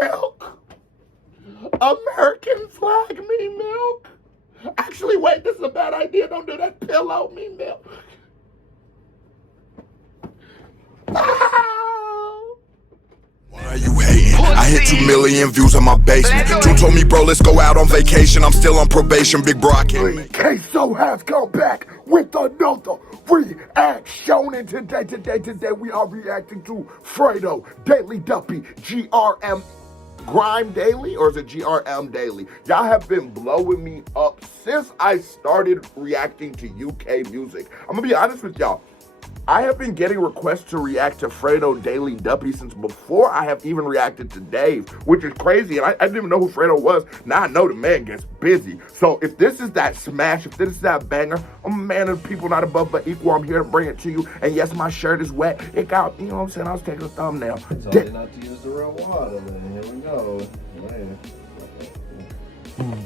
Milk. American flag me, Milk. Actually, wait, this is a bad idea. Don't do that. Pillow me, Milk. Why are you hating? I hit 2 million views on my basement. Two told me, bro, let's go out on vacation. I'm still on probation, big bro, I can't make it. Queso has come back with another reaction. And today we are reacting to Fredo, Daily Duppy, GRM Grime Daily, or is it GRM Daily? Y'all have been blowing me up since I started reacting to UK music. I'm gonna be honest with y'all. I have been getting requests to react to Fredo Daily Duppy since before I have even reacted to Dave, which is crazy. And I didn't even know who Fredo was. Now I know the man gets busy. So if this is that smash, if this is that banger, I'm a man of people not above but equal. I'm here to bring it to you. And yes, my shirt is wet. It got, you know what I'm saying? I was taking a thumbnail. Told you not to use the real water, man. Here we go. Man.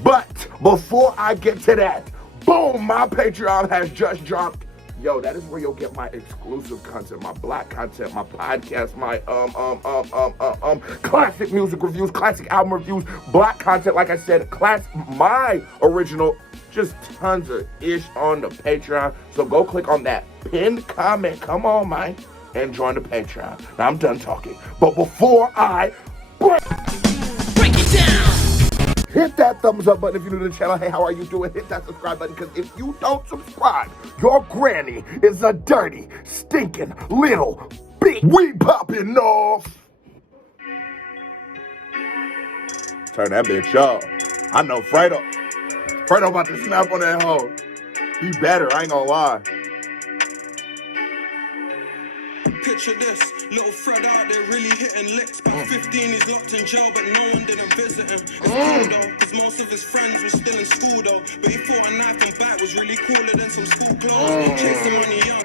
But before I get to that, boom, my Patreon has just dropped. Yo, that is where you'll get my exclusive content, my black content, my podcast, my classic music reviews, classic album reviews, black content, like I said, my original, just tons of ish on the Patreon. So go click on that pinned comment, come on, man, and join the Patreon. Now I'm done talking. But before I break it down, hit that thumbs up button if you're new to the channel. Hey, how are you doing? Hit that subscribe button, because if you don't subscribe, your granny is a dirty, stinking, little, big. We popping off. Turn that bitch up. I know Fredo about to snap on that hoe. He better, I ain't gonna lie. Picture this, little Fred out there really hitting licks. About 15, he's locked in jail, but no one didn't visit him. It's cool though, cause most of his friends were still in school though. But he thought a knife and bat was really cooler than some school clothes. Chasing money young.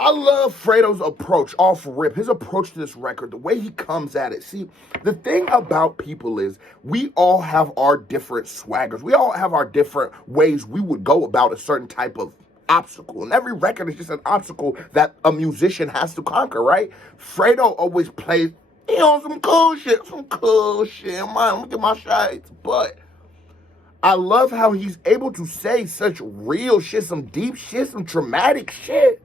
I love Fredo's approach off rip, his approach to this record, the way he comes at it. See, the thing about people is we all have our different swaggers. We all have our different ways we would go about a certain type of obstacle. And every record is just an obstacle that a musician has to conquer, right? Fredo always plays, you know, some cool shit. Man, let me get my shades. But I love how he's able to say such real shit, some deep shit, some traumatic shit,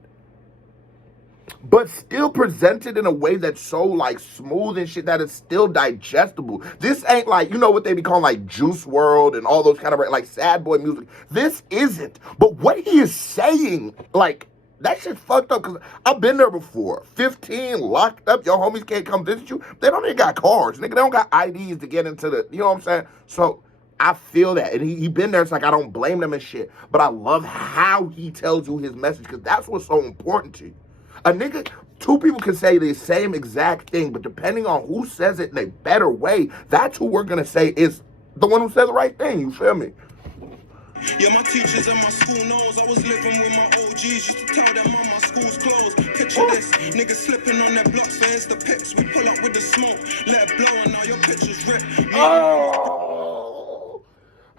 but still presented in a way that's so like smooth and shit that is still digestible. This ain't like, you know what they be calling like Juice World and all those kind of like sad boy music. This isn't. But what he is saying, like, that shit fucked up, because I've been there before. 15, locked up, your homies can't come visit you. They don't even got cars, nigga. They don't got IDs to get into the, you know what I'm saying? So I feel that. And he been there. It's like, I don't blame them and shit. But I love how he tells you his message, because that's what's so important to you. A nigga, two people can say the same exact thing, but depending on who says it in a better way, that's who we're gonna say is the one who said the right thing, you feel me? Yeah, my teachers and my school knows I was living with my OGs, used to tell them all my school's closed. Picture this, niggas slipping on their blocks for Insta pics. We pull up with the smoke, let it blow, and now your picture's ripped. Oh,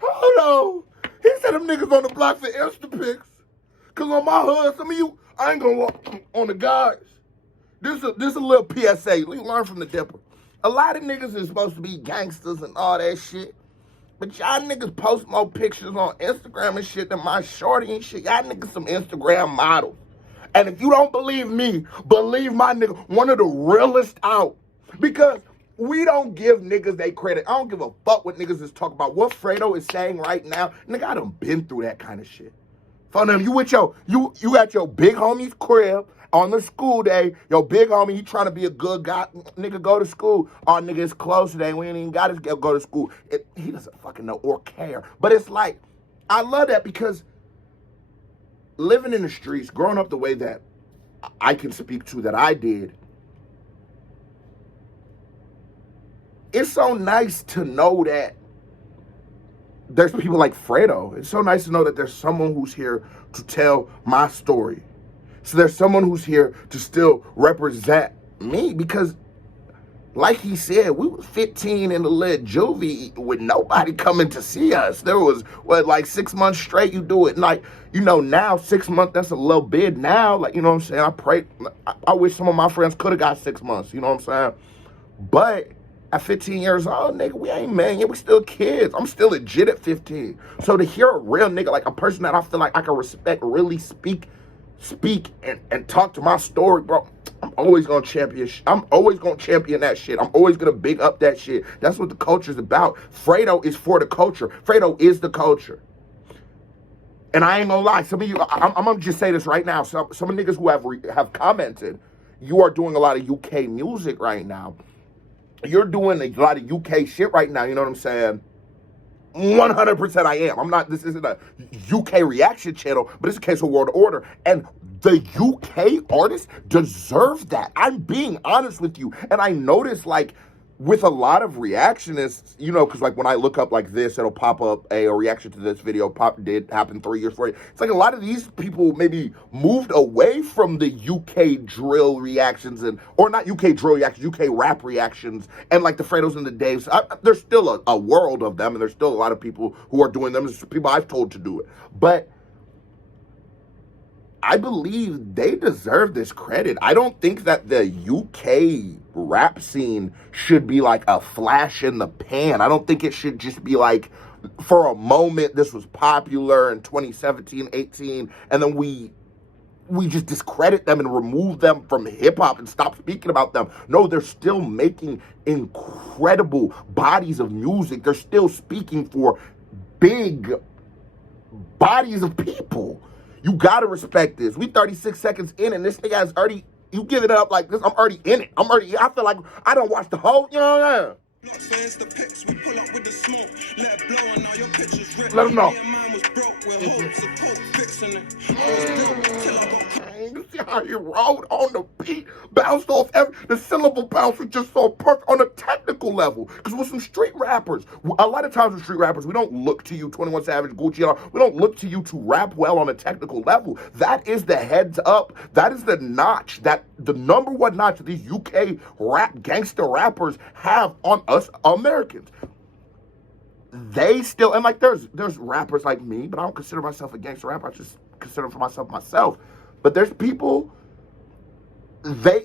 hold on. He said them niggas on the block for Insta pics. Cause on my hood, some of you, I ain't gonna walk on the guys. This a little PSA. Learn from the Dipper. A lot of niggas is supposed to be gangsters and all that shit. But y'all niggas post more pictures on Instagram and shit than my shorty and shit. Y'all niggas some Instagram models. And if you don't believe me, believe my nigga, one of the realest out. Because we don't give niggas they credit. I don't give a fuck what niggas is talking about. What Fredo is saying right now, nigga, I done been through that kind of shit. Fun them, you with your, you at your big homie's crib on the school day. Your big homie, he trying to be a good guy. Nigga, go to school. Oh, nigga, it's closed today. We ain't even got to go to school. He doesn't fucking know or care. But it's like, I love that, because living in the streets, growing up the way that I can speak to that I did, it's so nice to know that there's people like Fredo. It's so nice to know that there's someone who's here to tell my story. So there's someone who's here to still represent me, because like he said, we was 15 in the lit juvie with nobody coming to see us. There was, like 6 months straight you do it. And like, now 6 months, that's a little bit now. Like, you know what I'm saying? I pray, I wish some of my friends could have got 6 months, you know what I'm saying? But at 15 years old, nigga, we ain't man yet. We still kids. I'm still legit at 15. So to hear a real nigga, like a person that I feel like I can respect, really speak and talk to my story, bro, I'm always gonna champion. I'm always gonna champion that shit. I'm always gonna big up that shit. That's what the culture's about. Fredo is for the culture. Fredo is the culture. And I ain't gonna lie. Some of you, I'm gonna just say this right now. Some niggas who have commented, you are doing a lot of UK music right now. You're doing a lot of UK shit right now. You know what I'm saying? 100% I am. I'm not, this isn't a UK reaction channel, but it's a case of world order. And the UK artists deserve that. I'm being honest with you. And I notice, like, with a lot of reactionists, because like when I look up like this, it'll pop up a reaction to this video did happen 3 years before. It's like a lot of these people maybe moved away from the UK drill reactions or not UK drill reactions, UK rap reactions, and like the Fredos and the Daves. There's still a world of them, and there's still a lot of people who are doing them. There's people I've told to do it, but I believe they deserve this credit. I don't think that the UK rap scene should be like a flash in the pan. I don't think it should just be like, for a moment, this was popular in 2017, 18, and then we just discredit them and remove them from hip-hop and stop speaking about them. No, they're still making incredible bodies of music. They're still speaking for big bodies of people. You gotta respect this. We 36 seconds in, and this nigga has already, you give it up like this, I'm already in it. I feel like I don't watch the whole, you know what I mean? The pics, we pull up with the smoke, let it blow, and now your picture's written. Let them know. Mine was broke with hopes of coke fixing it. I was broke till I got You see how he rolled on the beat, bounced off the syllable bounce was just so perfect on a technical level. Because with some street rappers, a lot of times with street rappers, we don't look to you, 21 Savage, Gucci, we don't look to you to rap well on a technical level. That is the heads up. That is the notch, the number one notch that these UK rap gangster rappers have on us Americans. They still, and like there's rappers like me, but I don't consider myself a gangster rapper. I just consider for myself. But there's people, they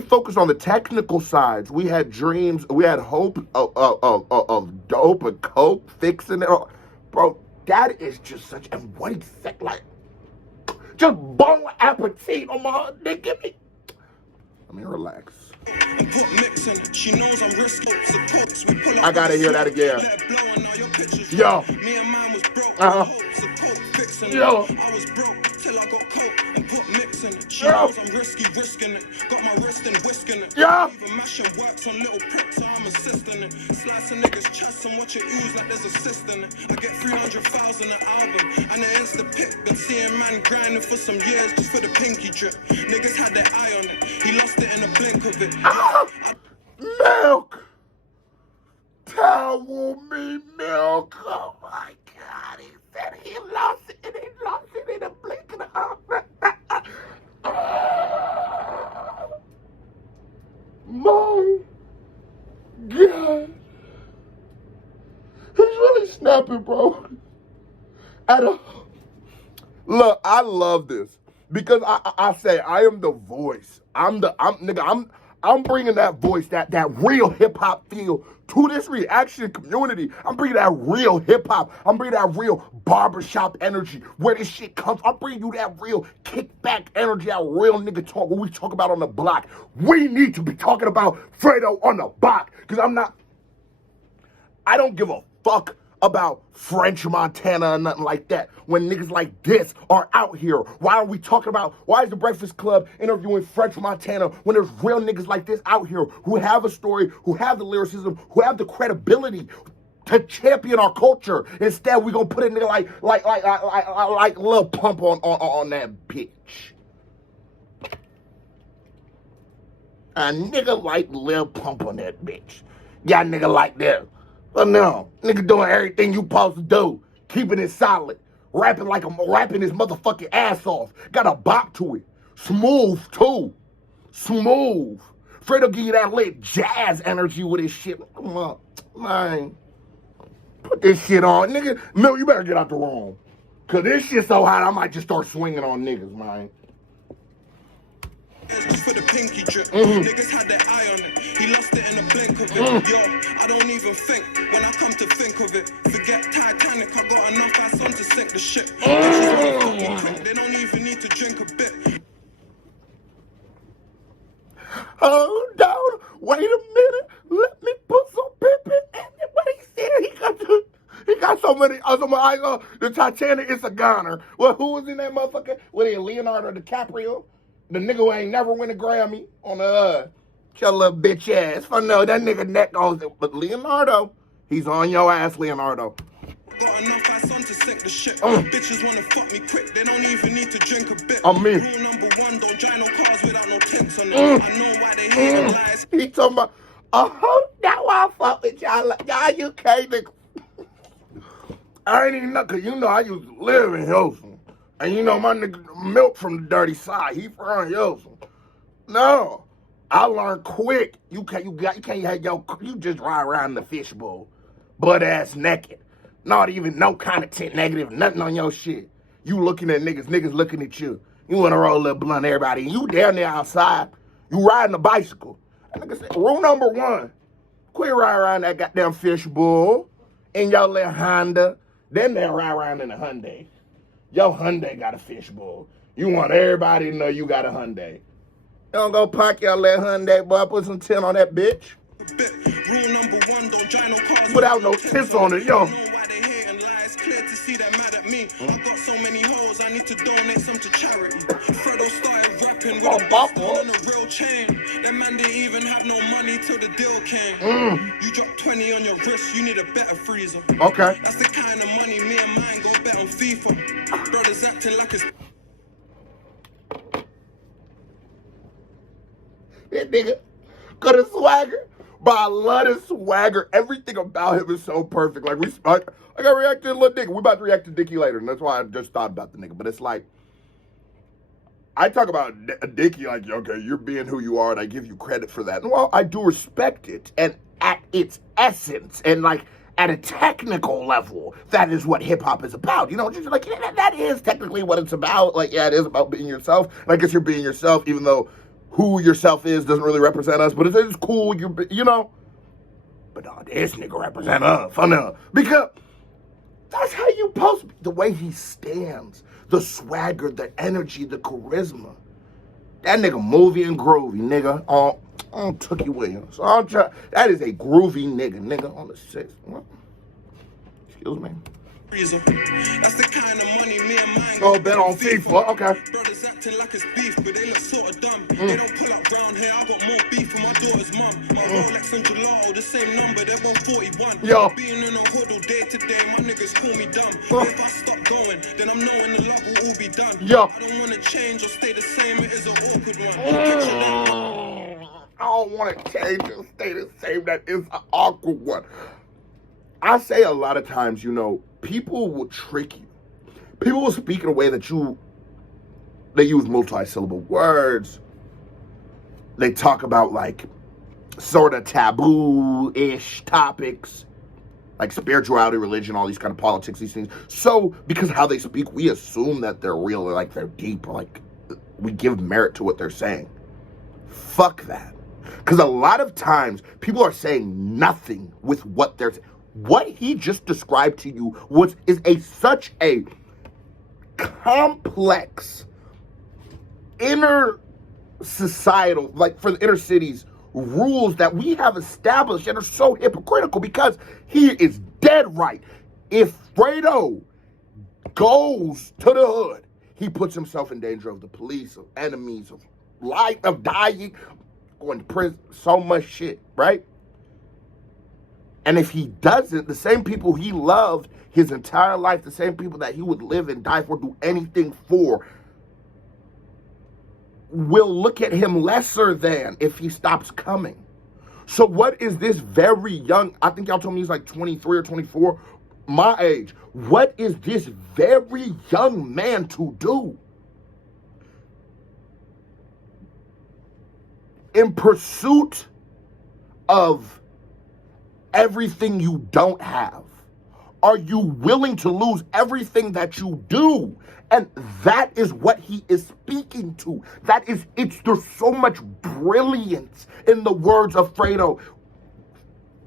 focus on the technical sides. We had dreams, we had hope of dope and coke, fixing it. Bro, that is just such, and what he said, like, just bon appetit on my nigga. Give me, let me relax. and put mix in it. She knows I'm risky. Supports, we pull up. I gotta hear that again. Let it blow, and now your pictures. Yo. Me and mine was broke. Support, fixing Yo. it. I was broke till I got coke and put mix in it. She Yo. knows I'm risky, risking it. Got my wrist and whisking it. Yeah. Even mashing works on little pricks, so I'm assisting it. Slicing niggas' chests and watch it ooze like there's a cyst in it. I get 300,000 an album, and it ends the pick. Been seeing man grinding for some years just for the pinky drip. Niggas had their eye on it. He lost it in a blink of it. Milk! Tell me, Milk! Oh my God, he said he lost it, and he lost it in a blink of an eye. My God. He's really snapping, bro. Look, I love this because I say I am the voice. I'm bringing that voice, that real hip hop feel to this reaction community. I'm bringing that real hip hop. I'm bringing that real barbershop energy where this shit comes. I'm bringing you that real kickback energy, that real nigga talk, what we talk about on the block. We need to be talking about Fredo on the block because I don't give a fuck about French Montana or nothing like that. When niggas like this are out here, why is the Breakfast Club interviewing French Montana when there's real niggas like this out here who have a story, who have the lyricism, who have the credibility to champion our culture? Instead, we gonna put a nigga like Lil Pump on that bitch. A nigga like Lil Pump on that bitch. Got a nigga like that. But no, nigga doing everything you supposed to do, keeping it solid, rapping his motherfucking ass off, got a bop to it, smooth too, smooth. Fredo give you that lit jazz energy with his shit. Come on, man. Put this shit on. Nigga, Mill, you better get out the room. Cause this shit so hot, I might just start swinging on niggas, man. Just for the pinky drip. Niggas had their eye on it. He lost it in a blink of it. Yo, I don't even think when I come to think of it. Forget Titanic, I got enough ass on to sink the ship. Bitches wanna fuck me quick, they don't even need to drink a bit. Hold on, wait a minute. Let me put some pimpin' in it. What he said, he got so many, the Titanic is a goner. Well, who was in that motherfucker? Was it Leonardo DiCaprio? The nigga who ain't never win a Grammy on the, your little bitch ass. For no, that nigga neck goes, but Leonardo, he's on your ass, Leonardo. Got enough ass on to sink the ship. Bitches wanna fuck me quick, they don't even need to drink a bit. I'm me. Rule number one, don't drive no cars without no tints on it. I know why they hate and lies. He talking about, now I fuck with y'all. Y'all UK niggas. I ain't even know, cause you know I used to live in Houston. And you know my nigga Milk from the dirty side, he from Houston. No, I learned quick. You can't have you just ride around in the fishbowl, butt ass naked. Not even no content negative, nothing on your shit. You looking at niggas looking at you. You wanna roll a little blunt, everybody. You down there outside, you riding a bicycle. And like I said, rule number one, quit riding around that goddamn fishbowl in your little Honda. Then they'll ride around in a Hyundai. Your Hyundai got a fishbowl. You want everybody to know you got a Hyundai. You don't go park your little Hyundai, boy. Put some tint on that bitch. Rule number one, don't drive no cars without no tint on it, yo. I know why they hate and lie. It's clear to see they're mad at me. I got so many hoes, I need to donate some to charity. Fredo started rapping with a bastard on a real chain. That man didn't even have no money till the deal came. You drop 20 on your wrist, you need a better freezer. Okay. That's the kind of money me and mine go bet on FIFA. Brothers acting like it's... That nigga got a swagger. But I love his swagger. Everything about him is so perfect. Like, I got reacted to Lil Dicky. We about to react to Dicky later, and that's why I just thought about the nigga. But it's like, I talk about Dicky like, okay, you're being who you are, and I give you credit for that. And well, I do respect it. And at its essence, and like, at a technical level, that is what hip-hop is about. You know, just like, yeah, that is technically what it's about. Like, yeah, it is about being yourself. And I guess you're being yourself, even though who yourself is doesn't really represent us, but it's cool, you know. But no, this nigga represent us, for now. Because that's how you post the way he stands, the swagger, the energy, the charisma. That nigga movie and groovy, nigga, on Tookie Williams. So that is a groovy nigga on the 6th. What? Excuse me. That's the kind of money me and mine go bet on FIFA. Okay. Brothers acting like it's beef, but they look sort of dumb. They don't pull up round here. I got more beef with my daughter's mum. My Rolex and gelato, the same number. They're both 41. Yo. Being in a hood all day to day, my niggas call me dumb. If I stop going, then I'm knowing the love will all be done. Yo. I don't want to change or stay the same. It is an awkward one. I don't want to change or stay the same. That is an awkward one. I say a lot of times, you know, people will trick you. People will speak in a way that they use multi-syllable words. They talk about like sort of taboo-ish topics, like spirituality, religion, all these kind of politics, these things. So because of how they speak, we assume that they're real, or like they're deep, or like we give merit to what they're saying. Fuck that. Because a lot of times people are saying nothing with what they're saying. What he just described to you is such a complex inner societal, like for the inner cities, rules that we have established and are so hypocritical, because he is dead right. If Fredo goes to the hood, he puts himself in danger of the police, of enemies, of life, of dying, going to prison, so much shit, right? And if he doesn't, the same people he loved his entire life, the same people that he would live and die for, do anything for, will look at him lesser than if he stops coming. So what is this very young, I think y'all told me he's like 23 or 24, my age. What is this very young man to do? in pursuit of everything you don't have, are you willing to lose everything that you do? And that is what he is speaking to. There's so much brilliance in the words of Fredo.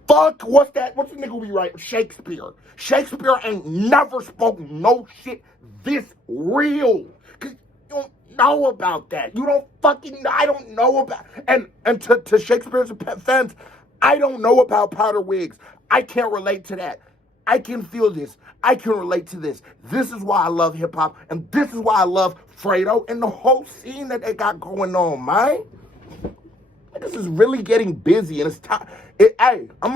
Fuck, what's the nigga we write? Shakespeare. Shakespeare ain't never spoke no shit this real. Cause you don't know about that. You don't fucking know. I don't know about, and to Shakespeare's fans, I don't know about powder wigs. I can't relate to that. I can feel this. I can relate to this. This is why I love hip hop, and this is why I love Fredo and the whole scene that they got going on, man. This is really getting busy, and it's time. I'm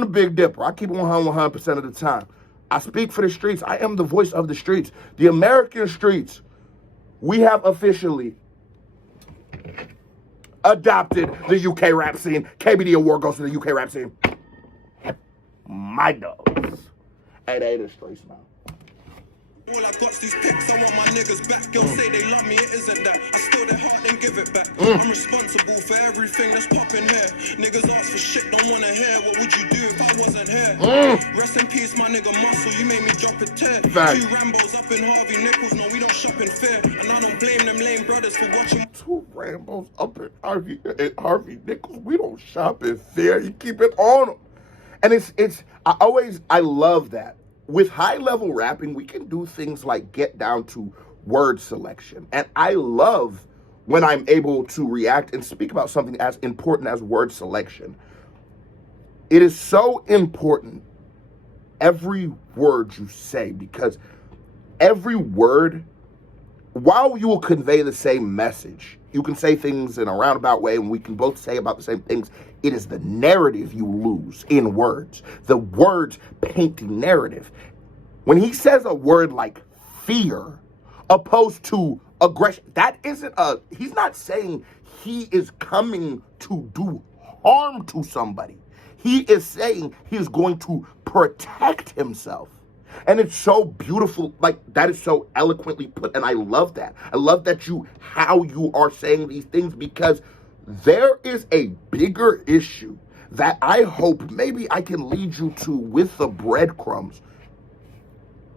the Big Dipper. I keep it 100% of the time. I speak for the streets. I am the voice of the streets. The American streets. We have officially adopted the UK rap scene. KBD Award goes to the UK rap scene. My dogs. Hey, they the streets now. All I got's these pics, I want my niggas back. Girls say they love me, it isn't that. I steal their heart, then give it back. I'm responsible for everything that's popping here. Niggas ask for shit, don't wanna hear. What would you do if I wasn't here? Rest in peace, my nigga Muscle, you made me drop a tear. Fact. 2 Rambos up in Harvey Nichols, no, we don't shop in fear. And I don't blame them lame brothers for watching. 2 Rambos up in Harvey Nichols. We don't shop in fear. You keep it on them. And I love that. With high-level rapping, we can do things like get down to word selection. And I love when I'm able to react and speak about something as important as word selection. It is so important, every word you say, because every word, while you will convey the same message, you can say things in a roundabout way and we can both say about the same things. It is the narrative you lose in words. The words paint the narrative. When he says a word like fear, opposed to aggression, he's not saying he is coming to do harm to somebody. He is saying he is going to protect himself. And it's so beautiful, like that is so eloquently put, and I love that. I love that how you are saying these things, because there is a bigger issue that I hope maybe I can lead you to with the breadcrumbs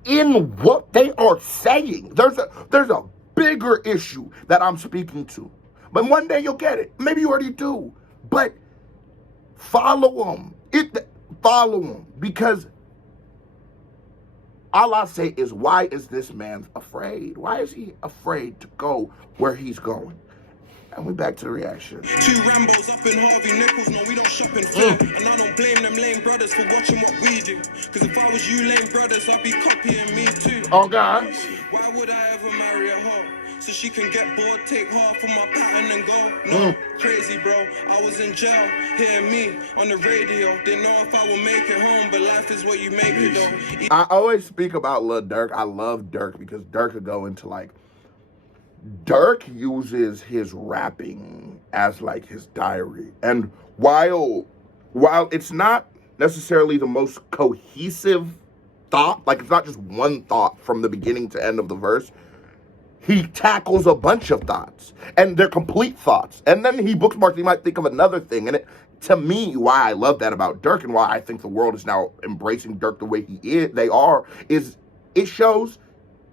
in what they are saying. There's a bigger issue that I'm speaking to. But one day you'll get it. Maybe you already do. But follow them. Follow them. Because all I say is, why is this man afraid? Why is he afraid to go where he's going? And we back to the reaction. 2 Rambos up in Harvey Nichols, no, we don't shop in fear. And I don't blame them lame brothers for watching what we do. Cause if I was you lame brothers, I'd be copying me too. Oh, God. Why would I ever marry a hoe? So she can get bored, take half of my pattern and go. No, crazy bro, I was in jail, hearing me on the radio. Didn't know if I would make it home, but life is what you make it though. I always speak about Lil Durk. I love Durk because Durk could go into like, Durk uses his rapping as like his diary. And while it's not necessarily the most cohesive thought, like it's not just one thought from the beginning to end of the verse, he tackles a bunch of thoughts, and they're complete thoughts. And then he bookmarks, he might think of another thing. And to me, why I love that about Durk and why I think the world is now embracing Durk the way is it shows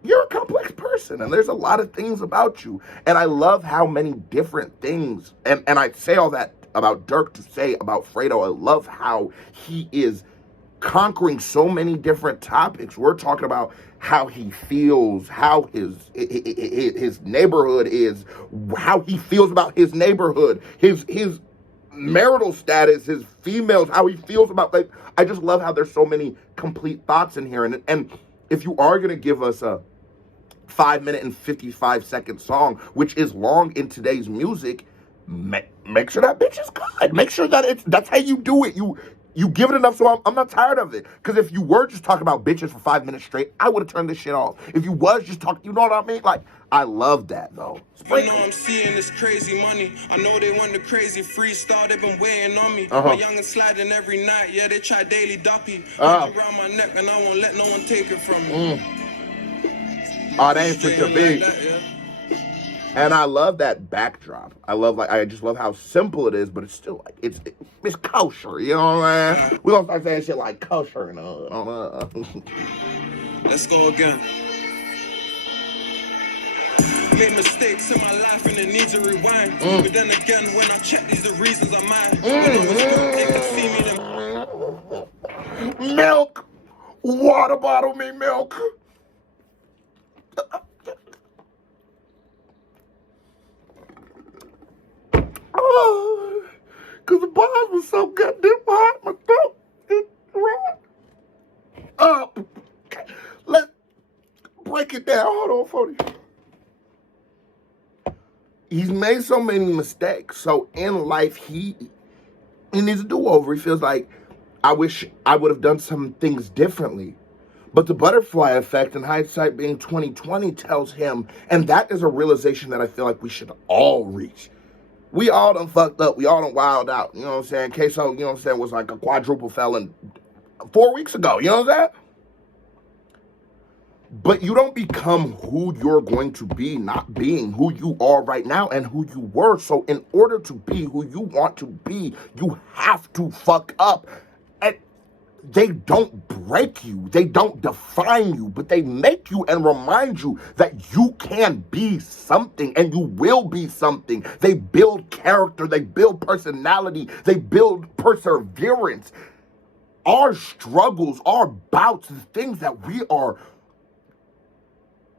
you're a complex person, and there's a lot of things about you. And I love how many different things, and I say all that about Durk to say about Fredo. I love how he is conquering so many different topics. We're talking about how he feels, how his neighborhood is, how he feels about his neighborhood, his marital status, his females, how he feels about, like, I just love how there's so many complete thoughts in here. And if you are going to give us a 5-minute and 55-second song, which is long in today's music, make sure that bitch is good. Make sure that that's how you do it. You give it enough so I'm not tired of it. Because if you were just talking about bitches for 5 minutes straight, I would have turned this shit off. If you was just talking, you know what I mean? Like, I love that, though. I know I'm seeing this crazy money. I know they want the crazy freestyle. They've been waiting on me. My young and sliding every night. Yeah, they try daily Duppy. Around my neck, and I won't let no one take it from me. Oh, that ain't such a big. Like that, yeah. And I love that backdrop. I just love how simple it is, but it's still like, it's kosher, you know what I'm saying? We're gonna start saying shit like kosher and Let's go again. Made mistakes in my life and it needs a rewind. But then again, when I check these, the reasons are mine. They can see me. Milk! Water bottle me milk! Oh, cause the bars was so goddamn hot, my throat is right up. Let's break it down. Hold on for you. He's made so many mistakes. So in life, he needs a do-over. He feels like, I wish I would have done some things differently. But the butterfly effect, and hindsight being 2020, tells him, and that is a realization that I feel like we should all reach. We all done fucked up. We all done wild out. You know what I'm saying? Queso, you know what I'm saying, was like a quadruple felon 4 weeks ago. You know what I'm saying? But you don't become who you're going to be, not being who you are right now and who you were. So in order to be who you want to be, you have to fuck up. And they don't break you. They don't define you, but they make you and remind you that you can be something and you will be something. They build character. They build personality. They build perseverance. Our struggles, our bouts, the things that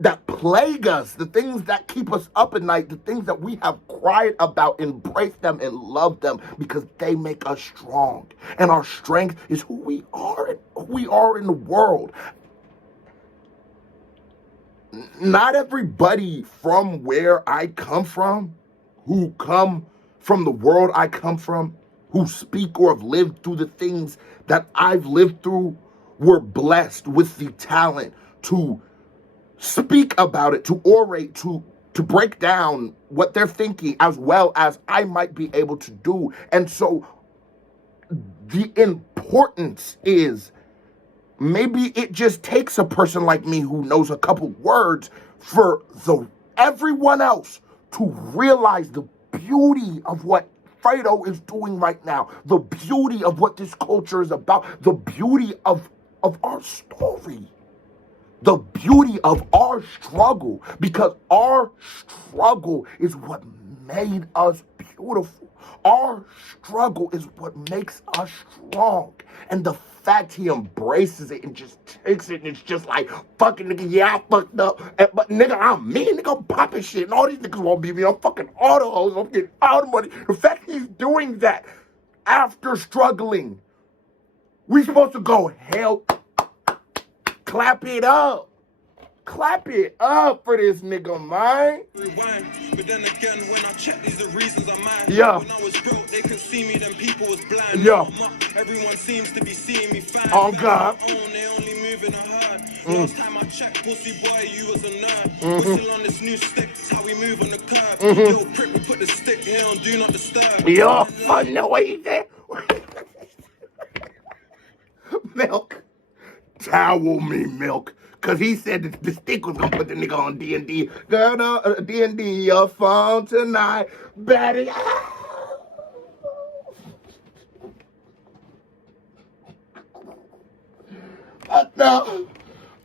that plague us, the things that keep us up at night, the things that we have cried about, embrace them and love them because they make us strong. And our strength is who we are in the world. Not everybody from where I come from, who come from the world I come from, who speak or have lived through the things that I've lived through, were blessed with the talent to speak about it, to orate, to break down what they're thinking as well as I might be able to do. And so the importance is, maybe it just takes a person like me who knows a couple words for everyone else to realize the beauty of what Fredo is doing right now, the beauty of what this culture is about, the beauty of our story. The beauty of our struggle, because our struggle is what made us beautiful. Our struggle is what makes us strong. And the fact he embraces it and just takes it and it's just like, fucking nigga, yeah, I fucked up. But nigga, I'm me, nigga, I'm popping shit. And all these niggas won't be me. I'm fucking auto hoes. I'm getting all the money. The fact he's doing that after struggling, we supposed to go, hell, clap it up. Clap it up for this nigga, man. Rewind, but then again, when I check these, the reasons are mine. Yeah. When I was broke, they could see me, then people was blind. Yeah. Everyone seems to be seeing me fine. Oh, God. They only moving a herd. Last time I checked, pussy boy, you was a nerd. We're still on this new stick, it's how we move on the curb. Little prick, we put the stick here on do not disturb. You're fun, no way you there. Milk. Towel me, milk. Cause he said that the stick was gonna put the nigga on D&D. Girl, D&D, your phone tonight. Betty. No.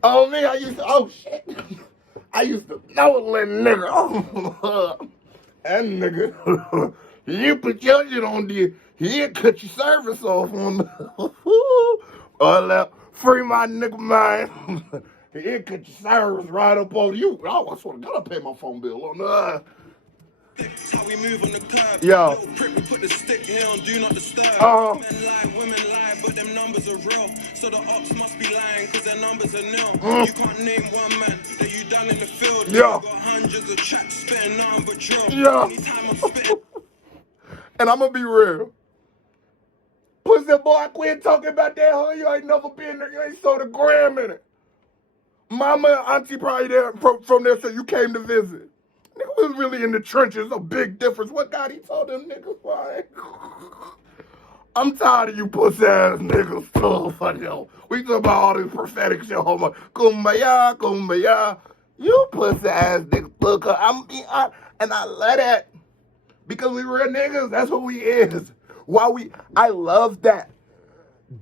Oh, me, oh shit. I used to know a little nigga. Oh, that nigga. You put your shit on D, he'll cut your service off on the. Free my nigga, man. He'll cut your service right up on you. Oh, I swear to God, I pay my phone bill on That's how we move on the curb. Yo. Little prick, we put the stick here on do not disturb. Uh-huh. Men lie, women lie, but them numbers are real. So the ops must be lying, cause their numbers are nil. You can't name one man that you done in the field. Yeah. You got hundreds of tracks spitting nothing but drill. Yeah. Anytime I'm spitting. And I'm gonna be real. Pussy boy, quit talking about that, huh? You ain't never been there. You ain't sold a gram in it. Mama and auntie probably there from there, so you came to visit. Nigga was really in the trenches, a big difference. What God he told them niggas, like? I'm tired of you pussy ass niggas, so funny, yo. We talk about all this prophetic shit, homo. Kumbaya, kumbaya. You pussy ass niggas. Look, and I love that. Because we real niggas, that's what we is. I love that.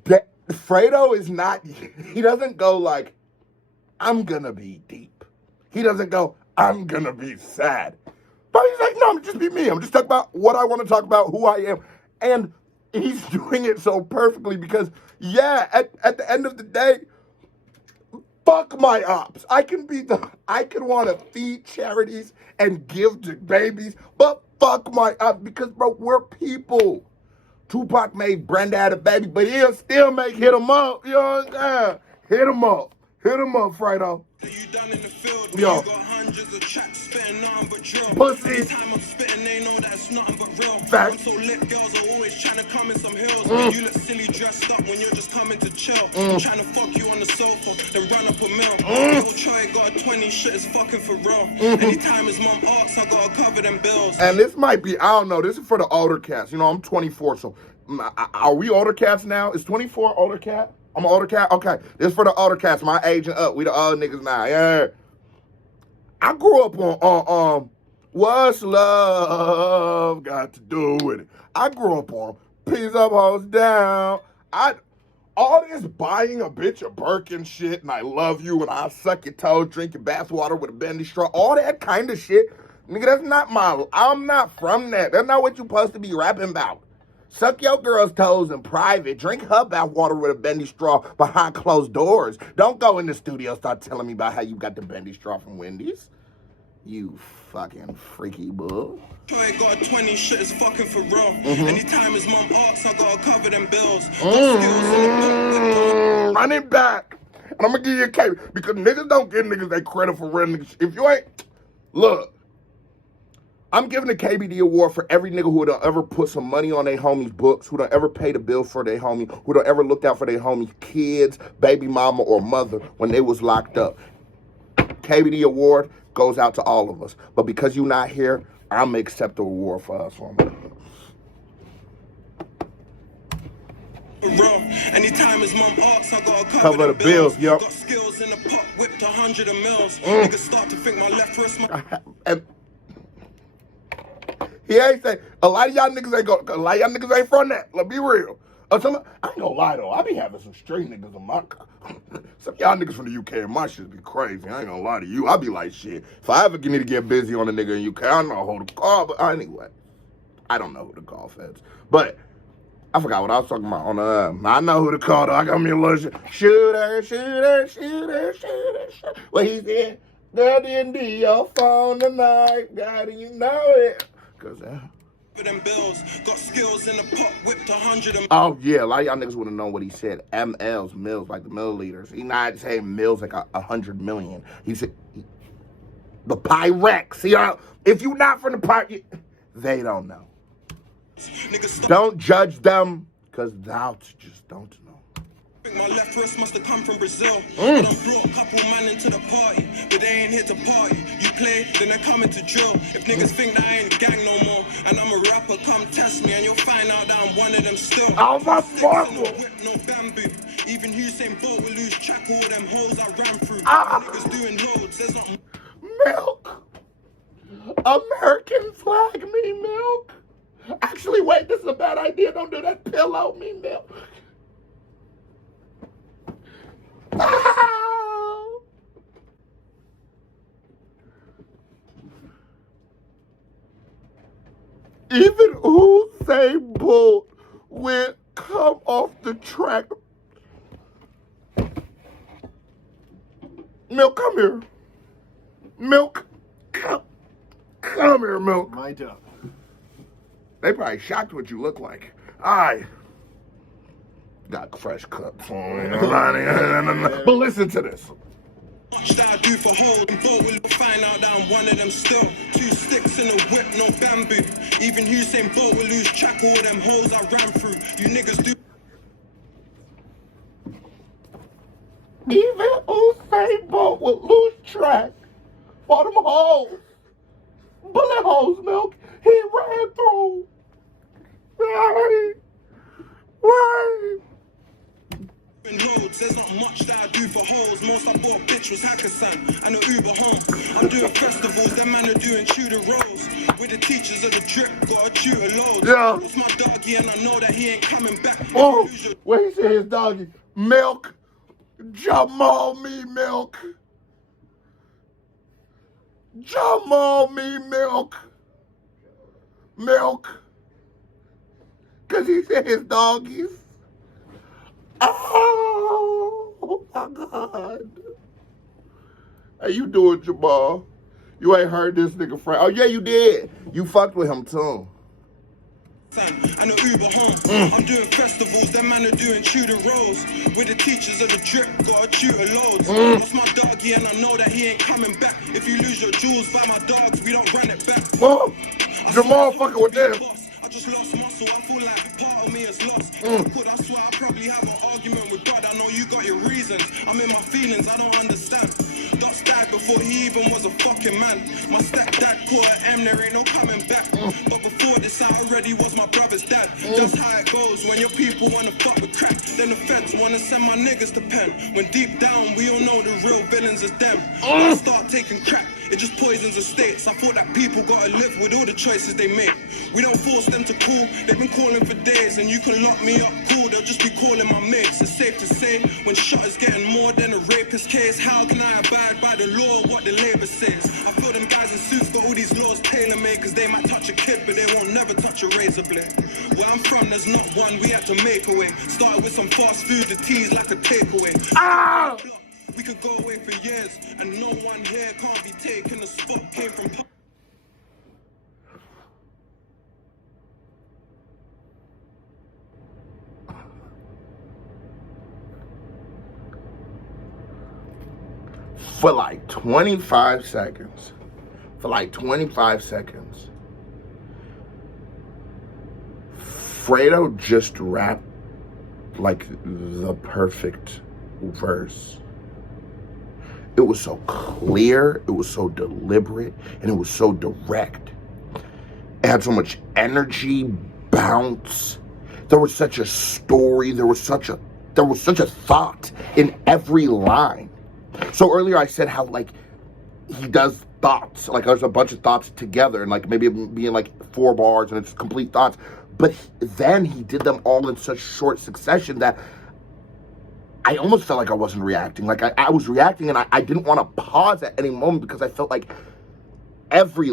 That Fredo is not, he doesn't go like, I'm gonna be deep. He doesn't go, I'm gonna be sad. But he's like, no, I'm just be me. I'm just talking about what I want to talk about, who I am. And he's doing it so perfectly because, yeah, at the end of the day, fuck my ops. I can want to feed charities and give to babies, but fuck my ops because, bro, we're people. Tupac made Brenda had a baby, but he'll still make Hit 'em Up. You know what I'm saying? Hit 'em up. Hit 'em up, Fredo. You done in the field, Yo. you got hundreds of tracks spitting nothing but drill. Pussy. Anytime I'm spitting, they know that's nothing but real. Fact. I'm so lit, girls are always trying to come in some hills. You look silly dressed up when you're just coming to chill. Trying to fuck you on the sofa, then run up a mill. Little Troy got 20, shit is fucking for real. Anytime his mom asks, I gotta cover them bills. And this might be, I don't know, this is for the older cats. You know, I'm 24, so are we older cats now? Is 24 older cat? I'm an older cat? Okay, this is for the older cats, my age and up. We the old niggas now, yeah. I grew up on what's love got to do with it? I grew up on peace up, hoes down. All this buying a bitch a Birkin shit and I love you and I'll suck your toe, drink your bathwater with a bendy straw, all that kind of shit. Nigga, that's not I'm not from that. That's not what you supposed to be rapping about. Suck your girl's toes in private. Drink her bathwater with a bendy straw behind closed doors. Don't go in the studio start telling me about how you got the bendy straw from Wendy's. You fucking freaky bull. Troy got 20, shit is fucking for real. Anytime his mom asks, I gotta cover them bills. Run it back. And I'm gonna give you a case because niggas don't give niggas that credit for real niggas. If you ain't, look. I'm giving a KBD award for every nigga who don't ever put some money on their homies' books, who don't ever pay the bill for their homie, who don't ever look out for their homies' kids, baby mama, or mother when they was locked up. KBD award goes out to all of us. But because you not here, I'm gonna accept the award for us, homie. Anytime his mom asks, I gotta Cover the bills, yep. Got skills in the pot, whipped 100 of mils. Niggas start to think my left wrist. And he ain't say a lot of y'all niggas ain't from that. Let's be real. I ain't gonna lie though. I be having some straight niggas in my some y'all niggas from the UK and my shit be crazy. I ain't gonna lie to you. I be like shit. If I ever need to get busy on a nigga in UK, I know who to call. But anyway, I don't know who to call, feds. But I forgot what I was talking about on the. I know who to call though. I got me a little shooter. What he said? Girl, didn't be your phone tonight. God, you know it. Cause them bills, got skills in the pot, whipped 100 of. Oh yeah, a lot of y'all niggas would have known what he said. MLs, mils, like the milliliters. He not saying mils like 100 million. He said the Pyrex. See, if you not from the Pyrex, they don't know. Don't judge them, cause thou just don't know. My left wrist must have come from Brazil. I done brought a couple man into the party, but they ain't here to party. You play, then they're coming to drill. If niggas think that I ain't gang no more, and I'm a rapper, come test me, and you'll find out that I'm one of them still. Oh my fuck! No whip, no bamboo. Even Usain Bolt will lose track of all them hoes I ran through. Niggas doing loads, there's not Milk. American flag me, Milk. Actually, wait, this is a bad idea. Don't do that. Pillow me, Milk. Ow. Even Usain Bolt will come off the track. Milk, come here. Milk, come here, Milk. My job. They probably shocked what you look like. I got fresh cuts on. But listen to this. much that I do for hold and boat will find out that I'm one of them still. 2 sticks in a whip, no bamboo. Even Usain Bolt will lose track of all them hoes I ran through. You niggas do. Even Usain Bolt will lose track for them hoes. Bullet holes, Milk. He ran through. Right. Loads, there's not much that I do for hoes. Most I bought bitch was Hackersan and a Uber home. I'm doing festivals, them man are doing tutor roles. With the teachers of the drip, got a tutor loads. Yeah. That's my doggy and I know that he ain't coming back. Oh, what he said his doggy? Milk. Jamal me milk. Jamal me milk. Milk. Cause he said his doggies. Oh my God. How you doing, Jamal? You ain't heard this nigga friend. Oh yeah, you did. You fucked with him too. And a Uber home. I'm doing festivals, them man are doing tutor roles. With the teachers of the drip, got a tutor loads. That's my doggy and I know that he ain't coming back. If you lose your jewels by my dogs, we don't run it back. Whoa. Jamal fucking with them. I just lost muscle, I feel like part of me is lost. I swear I probably have an argument with God. I know you got your reasons. I'm in my feelings, I don't understand. Dots died before he even was a fucking man. My stepdad called her M, there ain't no coming back. But before this, I already was my brother's dad. Just how it goes when your people wanna fuck with crack. Then the feds wanna send my niggas to pen. When deep down, we all know the real villains is them. I start taking crack, it just poisons the states. I thought that people gotta live with all the choices they make. We don't force them to call, they've been calling for days. And you can lock me up cool, they'll just be calling my mates. It's safe to say, when shot is getting more than a rapist case, how can I abide by the law, what the labor says? I feel them guys in suits got all these laws tailor-made, cause they might touch a kid, but they won't never touch a razor blade. Where I'm from, there's not one, we had to make a way. Started with some fast food, the tea's like a takeaway. We could go away for years, and no one here can't be taken. The spot came from... For like 25 seconds. For like 25 seconds. Fredo just rapped like the perfect verse. It was so clear, it was so deliberate, and it was so direct. It had so much energy, bounce. There was such a story, there was such a thought in every line. So earlier I said how like he does thoughts, like there's a bunch of thoughts together and like maybe being like 4 bars and it's complete thoughts. But then he did them all in such short succession that I almost felt like I wasn't reacting. Like I was reacting and I didn't want to pause at any moment because I felt like every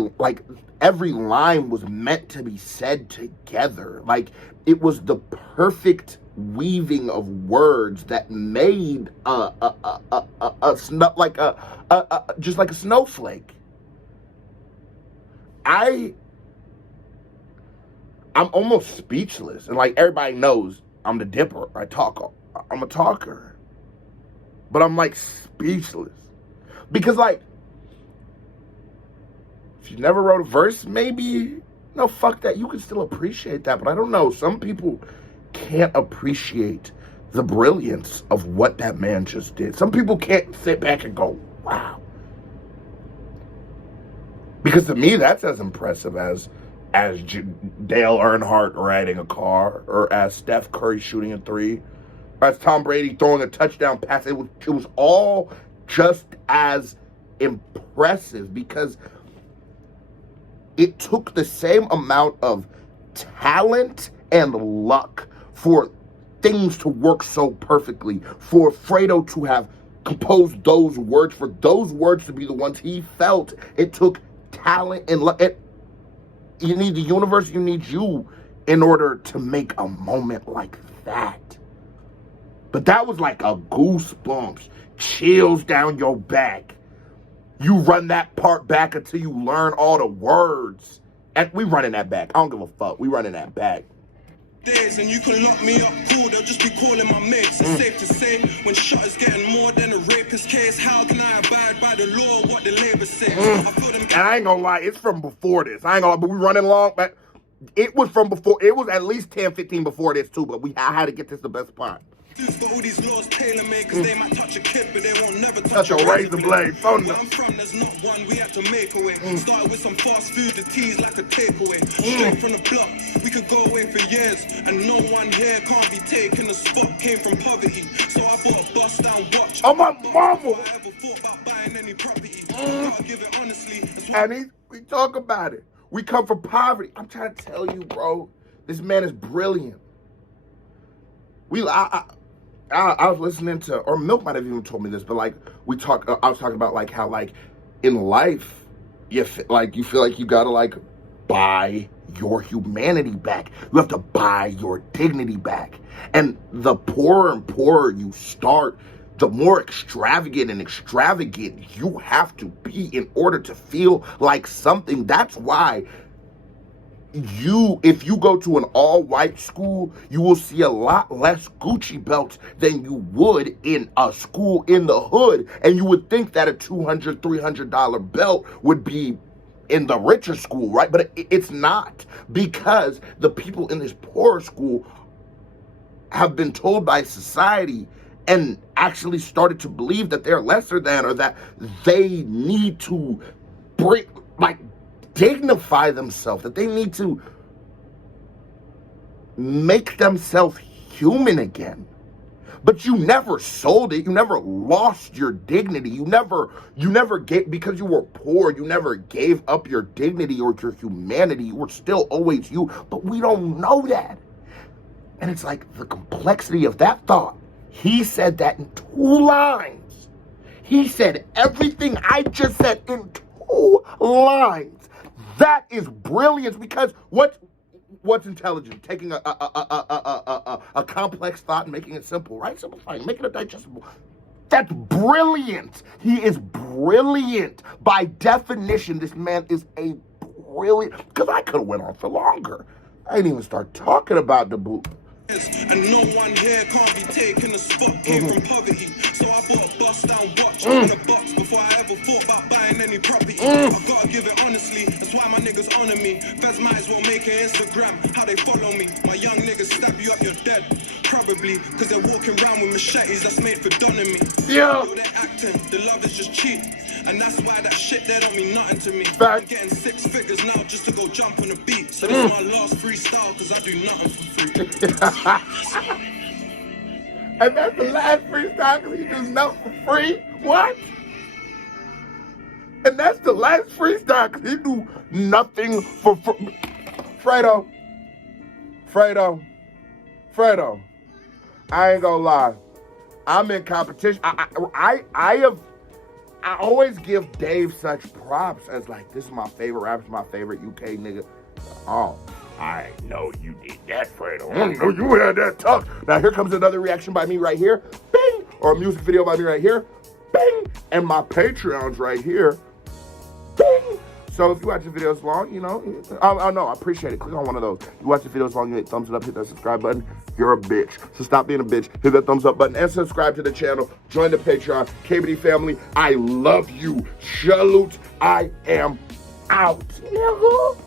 line was meant to be said together. Like it was the perfect weaving of words that made just like a snowflake. I'm almost speechless, and like everybody knows I'm the dipper. I'm a talker, but I'm like speechless because like if you never wrote a verse, maybe no, fuck that. You can still appreciate that, but I don't know. Some people can't appreciate the brilliance of what that man just did. Some people can't sit back and go, wow. Because to me, that's as impressive as Dale Earnhardt riding a car, or as Steph Curry shooting a 3, or as Tom Brady throwing a touchdown pass. It was all just as impressive because it took the same amount of talent and luck for things to work so perfectly, for Fredo to have composed those words, for those words to be the ones he felt. It took talent and luck. You need the universe, you need you in order to make a moment like that. But that was like a goosebumps, chills down your back. You run that part back until you learn all the words. And we running that back. I don't give a fuck. We running that back. Days and you can lock me up cool, they'll just be calling my mates. It's safe to say, when shot is getting more than a rapist case, how can I abide by the law, what the labor says? I feel them. And I ain't gonna lie, it's from before this. I ain't gonna lie, but we running long, but it was from before. It was at least 10, 15 before this too, but I had to get this the best part. Dudes got all these laws tailor-made, cause they might touch a kid, but they won't never touch That's a razor blade. Phone Where I'm from, there's not one, we had to make a way. Started with some fast food, the tea's like a takeaway. Straight from the block, we could go away for years, and no one here can't be taking the spot. Came from poverty, so I bought a bust down watch. Oh, my mama. Before I ever thought about buying any property. Gotta give it honestly. That's why And we talk about it. We come from poverty. I'm trying to tell you, bro, this man is brilliant. I was listening to, or Milk might have even told me this, but like I was talking about like how like in life, you feel like you gotta like buy your humanity back. You have to buy your dignity back. And the poorer and poorer you start, the more extravagant you have to be in order to feel like something. That's why if you go to an all-white school, you will see a lot less Gucci belts than you would in a school in the hood. And you would think that a $200, $300 belt would be in the richer school, right? But it's not, because the people in this poorer school have been told by society and actually started to believe that they're lesser than, or that they need to dignify themselves, that they need to make themselves human again. But you never sold it. You never lost your dignity. You never gave, because you were poor, you never gave up your dignity or your humanity. You were still always you, but we don't know that. And it's like the complexity of that thought. He said that in 2 lines. He said everything I just said in 2 lines. That is brilliance, because what's intelligent? Taking a complex thought and making it simple, right? Simplifying, making it digestible. That's brilliant. He is brilliant. By definition, this man is a brilliant, because I could have went on for longer. I didn't even start talking about the boot. And no one here can't be taking the spot. Came from poverty, so I bought a bust down watch in a box before I ever thought about buying any property. I gotta give it honestly, that's why my niggas honor me. Feds might as well make an Instagram, how they follow me. My young niggas stab you up, you're dead. Probably, cause they're walking around with machetes that's made for donning me. Yeah. They're acting, the love is just cheap. And that's why that shit there don't mean nothing to me. Fact. I'm getting 6 figures now just to go jump on the beat. So this is my last freestyle, cause I do nothing for free. And that's the last freestyle, because he does nothing for free? What? And that's the last freestyle, because he do nothing for free. Fredo, I ain't gonna lie. I'm in competition. I always give Dave such props as like, this is my favorite rapper, my favorite UK nigga. Oh, I know you did that, Fredo. I know you had that tough. Now here comes another reaction by me right here. Bing! Or a music video by me right here. Bing! And my Patreon's right here. Bing! So if you watch the videos long, you know, I appreciate it. Click on one of those. You watch the videos long, you hit thumbs it up, hit that subscribe button. You're a bitch. So stop being a bitch. Hit that thumbs up button and subscribe to the channel. Join the Patreon. KBD family, I love you. Salute. I am out. Nigga.